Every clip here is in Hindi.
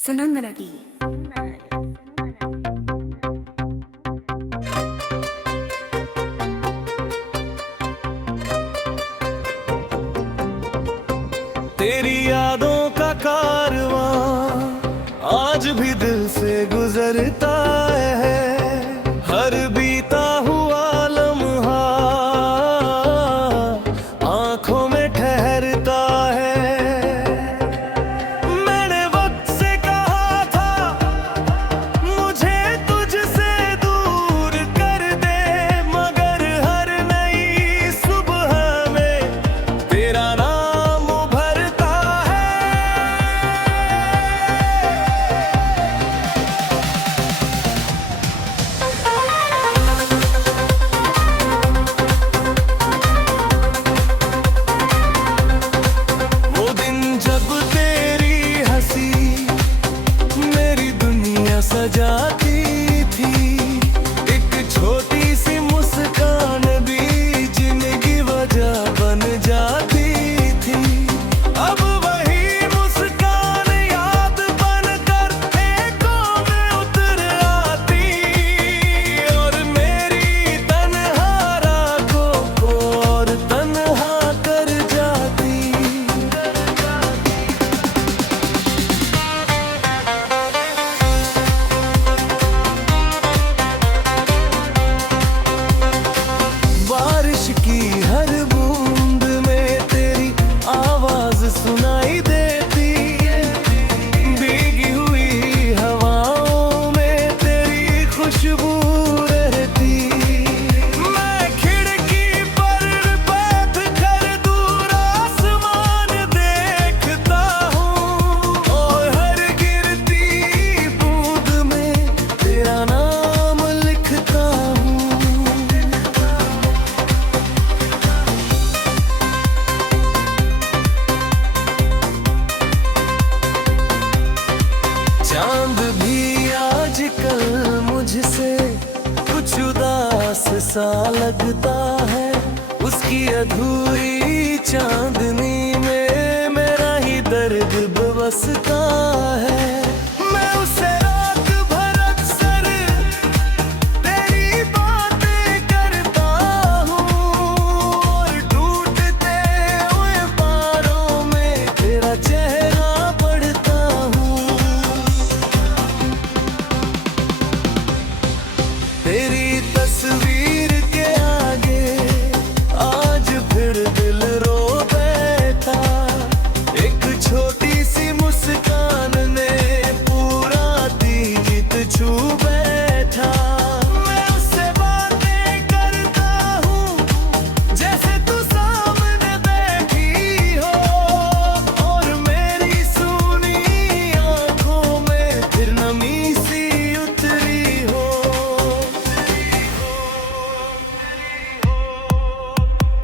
सुनंदनदी। तेरी यादों का कारवां आज भी दिल से गुजरता है। हर बीता हुआ लम्हा आंखों में ठहरता है। मैंने वक्त से कहा था मुझे तुझसे दूर कर दे, मगर हर नई सुबह में तेरा नाम उभरता है। वो दिन जब तेरी हंसी मेरी दुनिया सजाती थी, एक छोटी सी मुस्कान भी जिंदगी वजह बन जाती थी। अब वही मुस्कान याद बनकर आंखों में उतर आती, और मेरी तन्हा रातों को और तन्हा कर जाती। बारिश की हर बूंद में तेरी आवाज सुनाई देती, भीगी हुई हवाओं में तेरी खुशबू रहती। मैं खिड़की पर बैठ कर दूर आसमान देखता हूँ, और हर गिरती बूंद में तेरा नाम लिखता हूँ। चांद भी आजकल मुझसे कुछ उदास सा लगता है। उसकी अधूरी चांदनी में मेरा ही दर्द बसता है। मैं उसे रात भर अक्सर तेरी बातें करता हूँ, और टूटते हुए बारों में तेरा चेहरा पढ़ता हूँ। तेरी तस्वीर के आगे आज फिर दिल रो बैठा, एक छोटी सी मुस्कान ने पूरा जीत छू बैठा। मैं उससे बातें करता हूँ जैसे तू सामने बैठी हो, और मेरी सूनी आंखों में फिर नमी सी उतरी हो।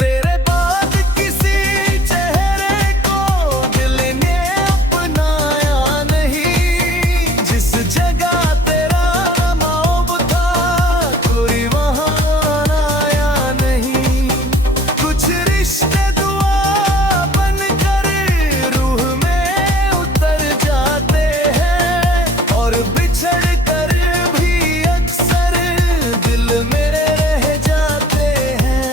तेरे बाद किसी चेहरे को दिल ने अपनाया नहीं, जिस जगह तेरा रमाब था कोई वहाँ आया नहीं। कुछ रिश्ते दुआ बनकर रूह में उतर जाते हैं, और बिछड़ कर भी अक्सर दिल मेरे रह जाते हैं।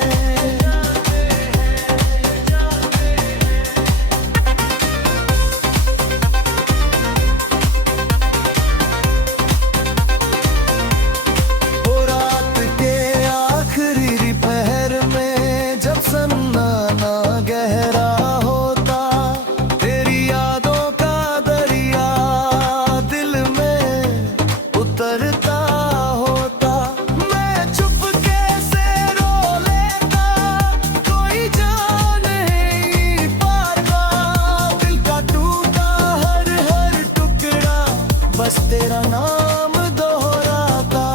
वो रात के आखिरी पहर में जब सन्नाटा गहरा होता, तेरी यादों का दरिया दिल में उतरता होता। मैं चुपके से रो लेता, कोई जान नहीं पाता, दिल का टूटा हर हर टुकड़ा बस तेरा नाम दोहराता।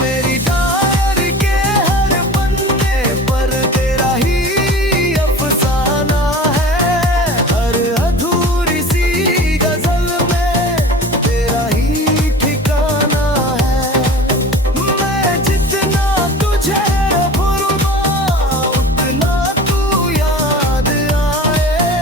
मेरी डायरी के हर पन्ने पर तेरा ही अफसाना है, हर अधूरी सी गजल में तेरा ही ठिकाना है। मैं जितना तुझे भूलूं उतना तू याद आए,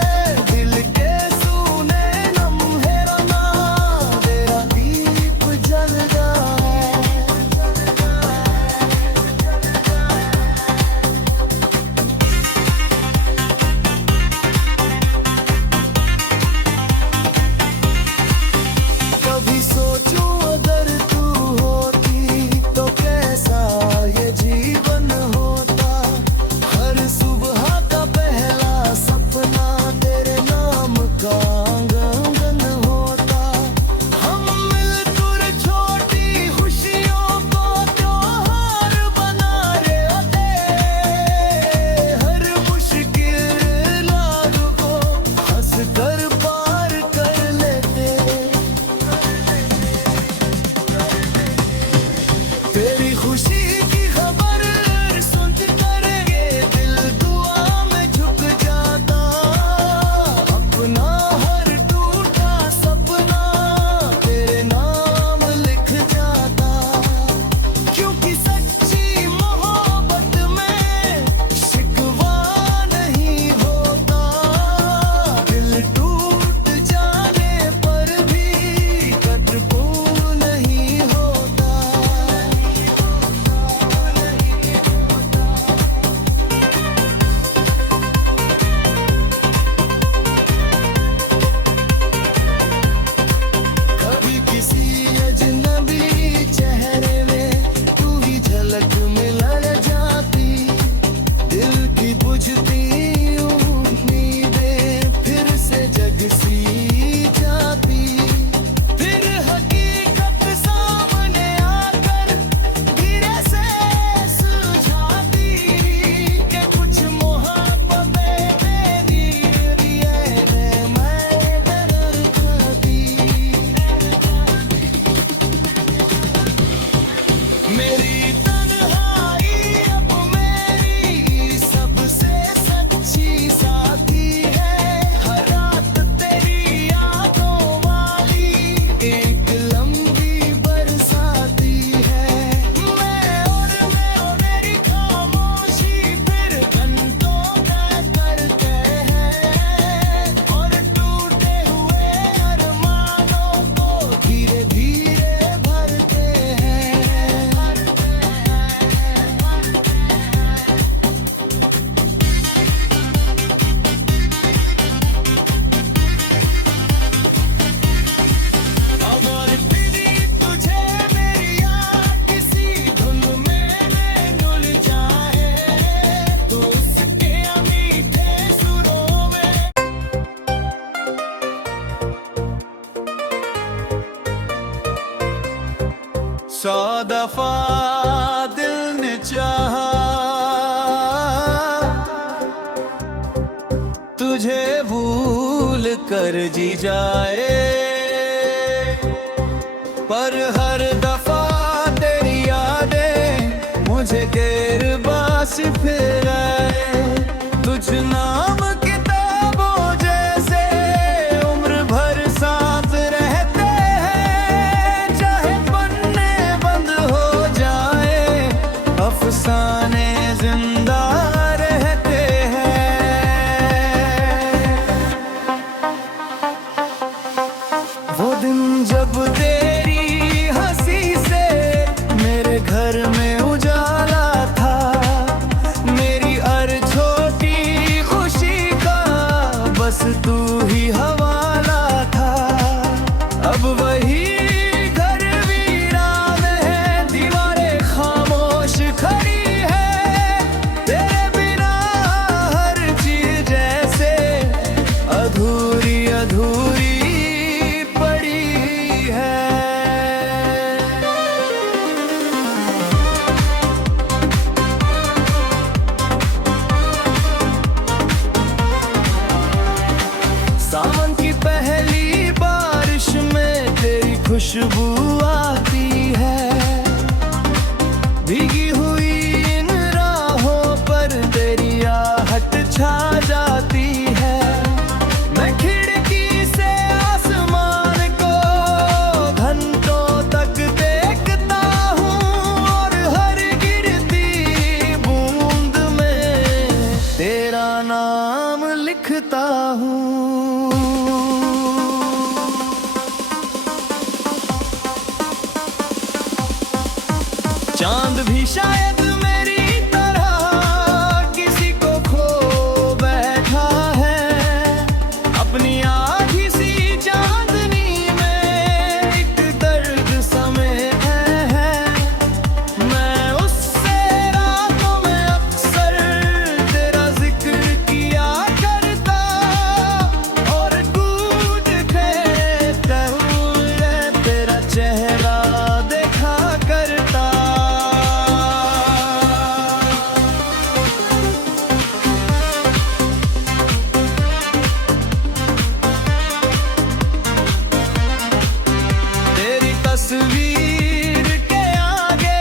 100 दफा दिल ने चाहा तुझे भूल कर जी जाए, पर हर दफा तेरी यादें मुझे गिरबास फिराए। तुझ नाम किताबों जैसे उम्र भर साथ रहते हैं, चाहे पन्ने बंद हो जाए अफसाने जिंदा रहते हैं। वो दिन जब तेरी हंसी से मेरे घर में उजाला था, मेरी हर छोटी खुशी का बस तू ही हवाला था। अब वही घर वीरान है, दीवारें खामोश खड़ी है, तेरे बिना हर चीज जैसे अधूरी अधूरी पड़ी है। सावन की पहली बारिश में तेरी खुशबू आती है, भीगी हुई इन राहों पर तेरी आहट छा जाती है। मैं खिड़की से आसमान को घंटों तक देखता हूँ, और हर गिरती बूंद में तेरा नाम लिखता हूँ। चांद भी शायद मेरी तरह किसी को खो बैठा है, अपनी आधी सी चांदनी में एक दर्द समेटा है। मैं उससे रातों में अक्सर तेरा जिक्र किया करता, और कूद के तेरा चेहरा देखा करता। तेरी तस्वीर के आगे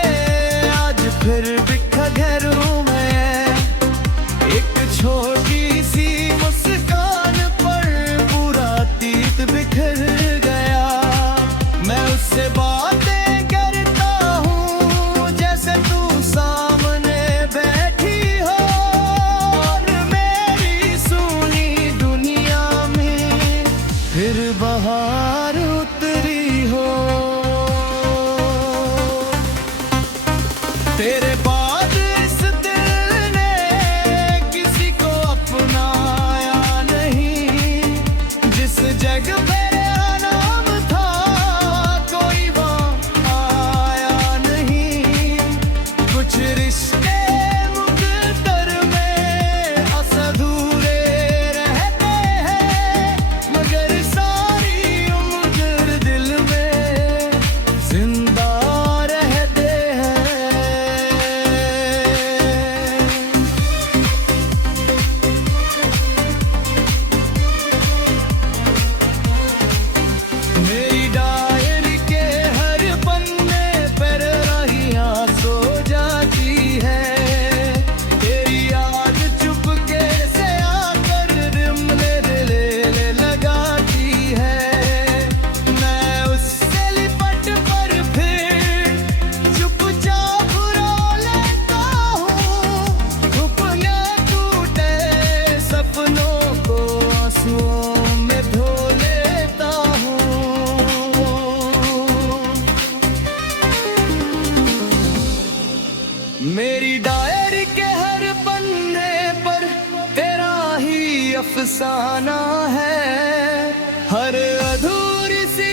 आज फिर बिखर हूँ मैं, एक छोटी सी मुस्कान पर पूरा अतीत बिखर गया। मैं उससे बातें करता हूँ जैसे तू सामने बैठी हो, और मेरी सुनी दुनिया में फिर बहार उतरी हो। तेरे बाद इस दिल ने किसी को अपनाया नहीं, जिस जगह मेरा नाम था कोई वहाँ आया नहीं। कुछ रिश्ते मुकद्दर में अधूरे रहते हैं, मगर सारी उम्र दिल में जिंदा रहते हैं। मेरी डायरी के हर पन्ने पर राहियां सो जाती है, तेरी याद चुपके से आकर ले लगाती है। मैं उससे लिपट कर फिर चुपचाप रो लेता हूँ, अपने टूटे सपनों को आंसुओं में धो लेता हूँ। मेरी डायरी के हर पन्ने पर तेरा ही अफसाना है, हर अधूरी सी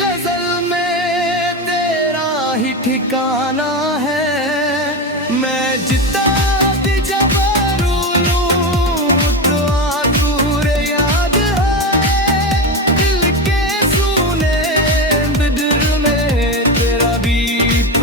गजल में तेरा ही ठिकाना है। मैं जितना भी जब लूं तो आतुर याद है, दिल के सूने बिदर में तेरा बीप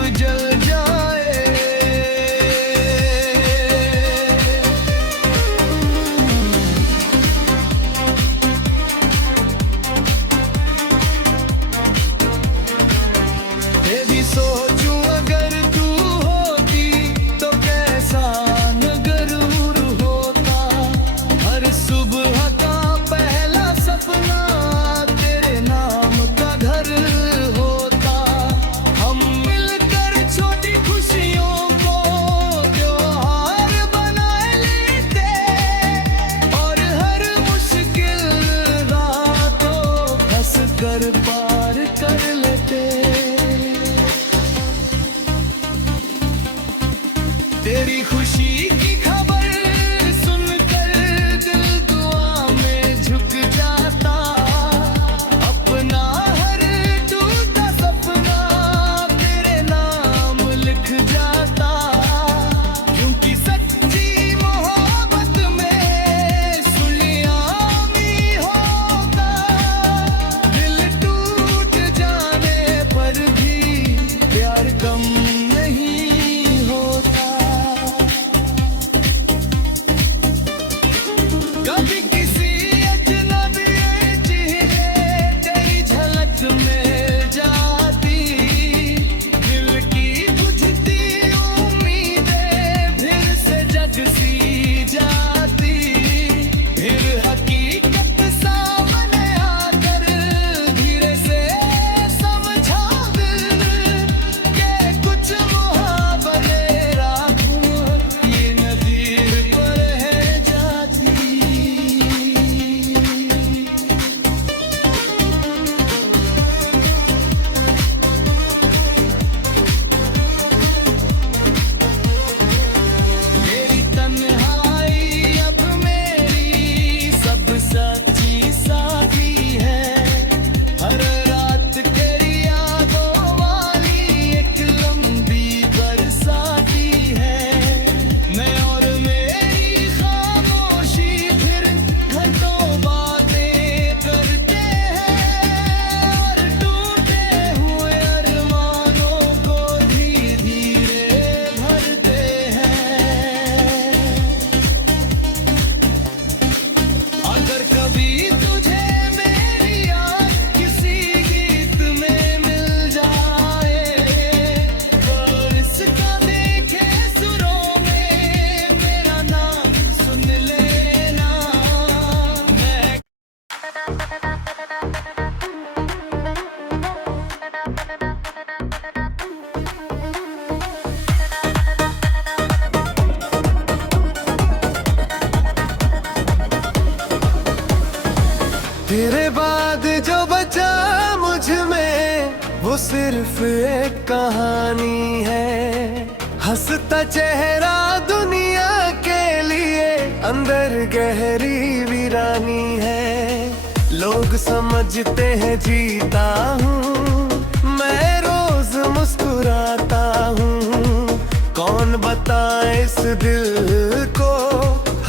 कभी तुझे मेरी याद किसी गीत में मिल जाए, तो इसका देखे सुरों में मेरा नाम सुन लेना। मैं तेरे बाद जो बचा मुझ में वो सिर्फ एक कहानी है। हंसता चेहरा दुनिया के लिए अंदर गहरी वीरानी है। लोग समझते हैं जीता हूँ, मैं रोज मुस्कुराता हूँ। कौन बताए इस दिल को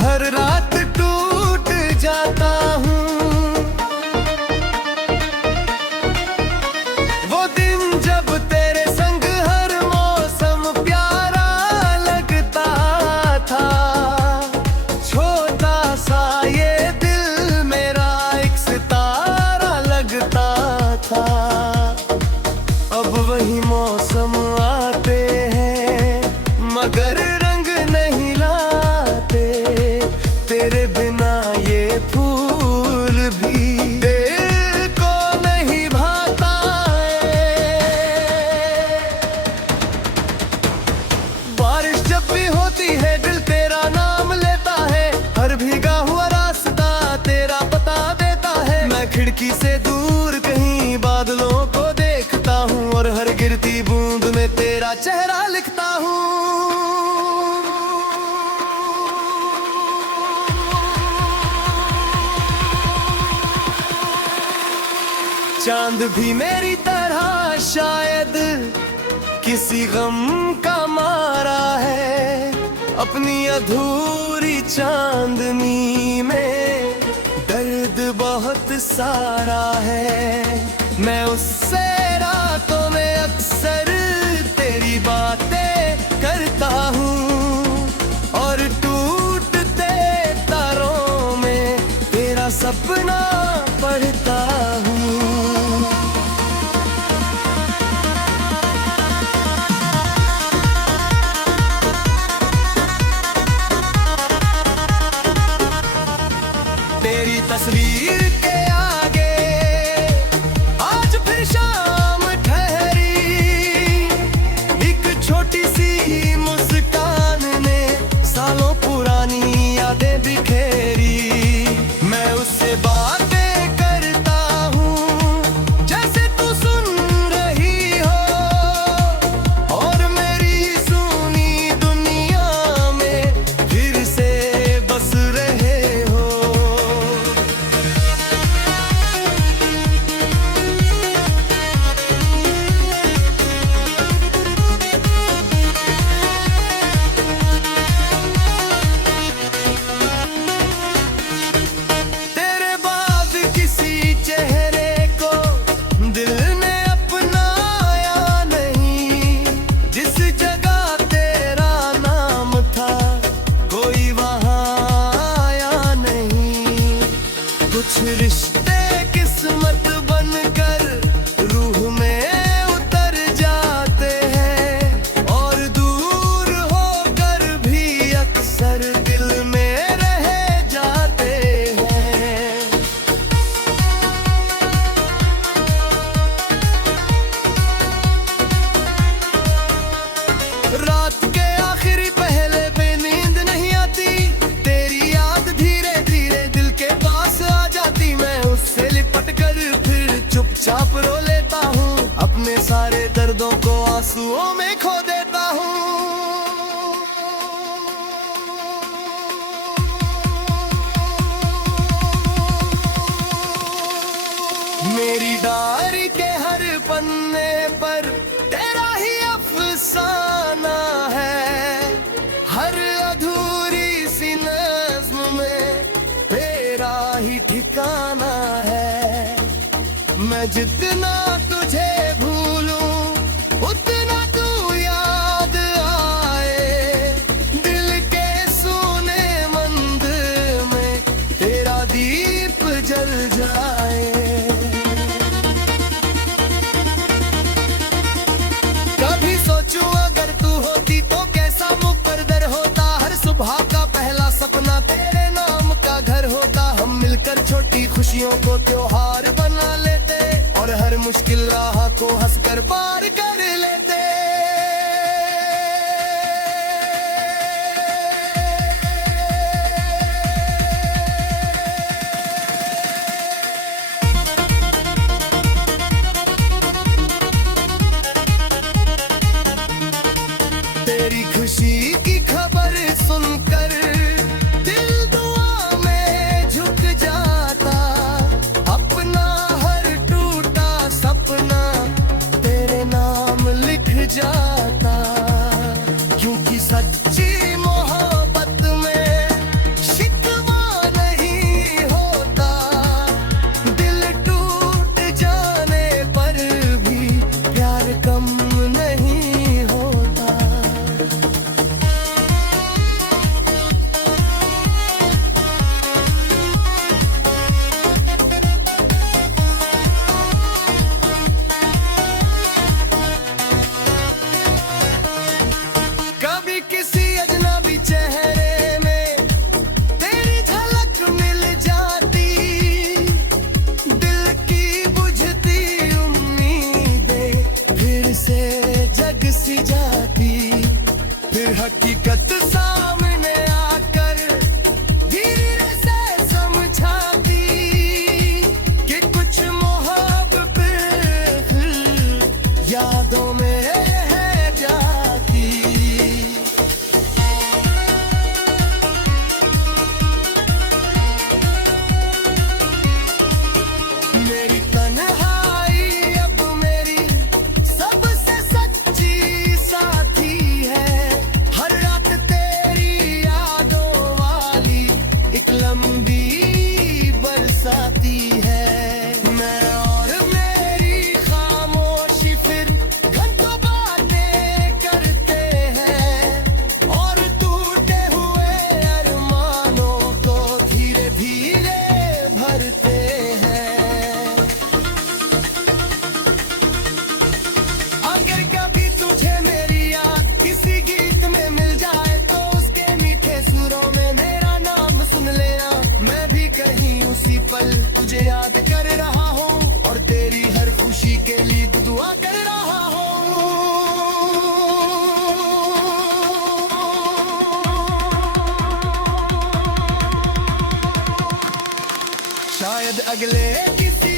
हर रात टूट जाता हूँ। अब वही मौसम आते हैं मगर रंग नहीं लाते। तेरे बिना ये फूल भी दिल को नहीं भाता है। बारिश जब भी होती है दिल तेरा नाम लेता है। हर भीगा हुआ रास्ता तेरा बता देता है। मैं खिड़की से दूर कहीं बादलों को देखता हूँ और हर गिरती बूंद में तेरा चेहरा लिखता हूँ। चांद भी मेरी तरह शायद किसी गम का मारा है। अपनी अधूरी चांदनी में दर्द बहुत सारा है। मैं उससे रातों में अक्सर तेरी बातें करता हूँ और टूटते तारों में तेरा सपना पढ़ता हूँ। तेरी तस्वीर के आगे आज फिर शाम ठहरी। एक छोटी सी मुस्कान ने सालों पुरानी यादें बिखेरी। मैं उससे बातें करता हूँ जैसे तू सुन रही हो और मेरी सुनी दुनिया में फिर से बस रहे हो। कुछ रिश्ते किस्मत बनकर रूह में उतर जाते हैं और दूर होकर भी अक्सर दिल में रह जाते हैं। रात के आखिरी पहले पे नींद नहीं आती। तेरी याद धीरे धीरे दिल के पास आ जाती। मैं उससे लिपट कर फिर चुपचाप रो लेता हूँ। अपने सारे दर्दों को आंसुओं में खो देता हूँ। मेरी डायरी के हर पन्ने पर तेरा ही अफसाना है। हर अधूरी सी नज़्म में तेरा ही ठिकाना है। मैं जितना तुझे भूलूं उतना तू याद आए। दिल के सूने मंदिर में तेरा दीप जल जाए। कभी सोचूं अगर तू होती तो कैसा मुकद्दर होता। हर सुबह का पहला सपना तेरे नाम का घर होता। हम मिलकर छोटी खुशियों को त्योहार बना लेते और हर मुश्किल राह को हंसकर पार कर लेते। तेरी खुशी की खबर सुनकर दिल दुआ में झुक जाता। अपना हर टूटा सपना तेरे नाम लिख जाता। क्योंकि सच्ची मोहब्बत में शिकवा नहीं होता। दिल टूट जाने पर भी प्यार कम नहीं होता। कभी किसी अजनबी चेहरे में तेरी झलक मिल जाती। दिल की बुझती उम्मीदें फिर से जग सी जाती। फिर हकीकत सामने आकर धीरे से समझाती कि कुछ मोहब्बत यादों में है जाती। मेरी तन्हाई अब मेरी सबसे सच्ची साथी है। हर रात तेरी यादों वाली एक लंबी बरसाती है। मैं और मेरी खामोशी फिर घंटों बातें करते हैं और टूटे हुए अरमानों को धीरे धीरे भरते हैं। अगर कभी तुझे मेरी याद किसी गीत में मिल जाए तो उसके मीठे सुरों में मेरा नाम सुन लेना। मैं भी कहीं उसी पल तुझे याद कर रहा हूँ और तेरी हर खुशी के लिए दुआ कर रहा हूँ। शायद अगले किसी